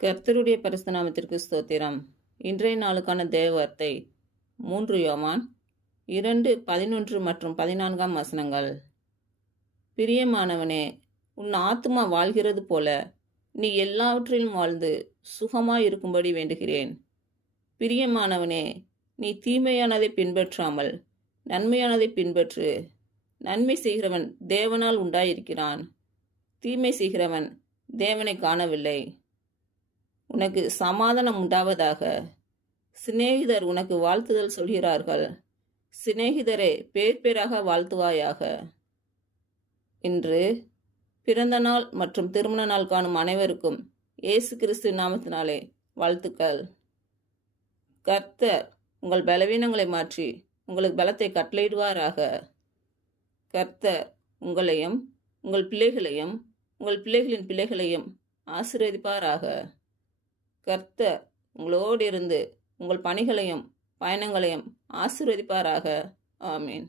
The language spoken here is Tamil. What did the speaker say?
கர்த்தருடைய பரிசுத்த நாமத்திற்கு ஸ்தோத்திரம். இன்றைய நாளுக்கான தேவ வார்த்தை 3 யோவான் 2:11 மற்றும் 14 வசனங்கள். பிரியமானவனே, உன் ஆத்துமா வாழ்கிறது போல நீ எல்லாவற்றிலும் வாழ்ந்து சுகமாயிருக்கும்படி வேண்டுகிறேன். பிரியமானவனே, நீ தீமையானதை பின்பற்றாமல் நன்மையானதை பின்பற்று. நன்மை செய்கிறவன் தேவனால் உண்டாயிருக்கிறான், தீமை செய்கிறவன் தேவனை காணவில்லை. உனக்கு சமாதானம் உண்டாவதாக. சிநேகிதர் உனக்கு வாழ்த்துதல் சொல்கிறார்கள். சிநேகிதரே, பேர் பேராக வாழ்த்துவாயாக. இன்று பிறந்த நாள் மற்றும் திருமண நாள் காணும் அனைவருக்கும் இயேசு கிறிஸ்து நாமத்தினாலே வாழ்த்துக்கள். கர்த்தர் உங்கள் பலவீனங்களை மாற்றி உங்களுக்கு பலத்தை கட்டளையிடுவாராக. கர்த்தர் உங்களையும் உங்கள் பிள்ளைகளையும் உங்கள் பிள்ளைகளின் பிள்ளைகளையும் ஆசீர்வதிப்பாராக. கர்த்தர் உங்களோடு இருந்து உங்கள் பணிகளையும் பயணங்களையும் ஆசீர்வதிப்பாராக. ஆமீன்.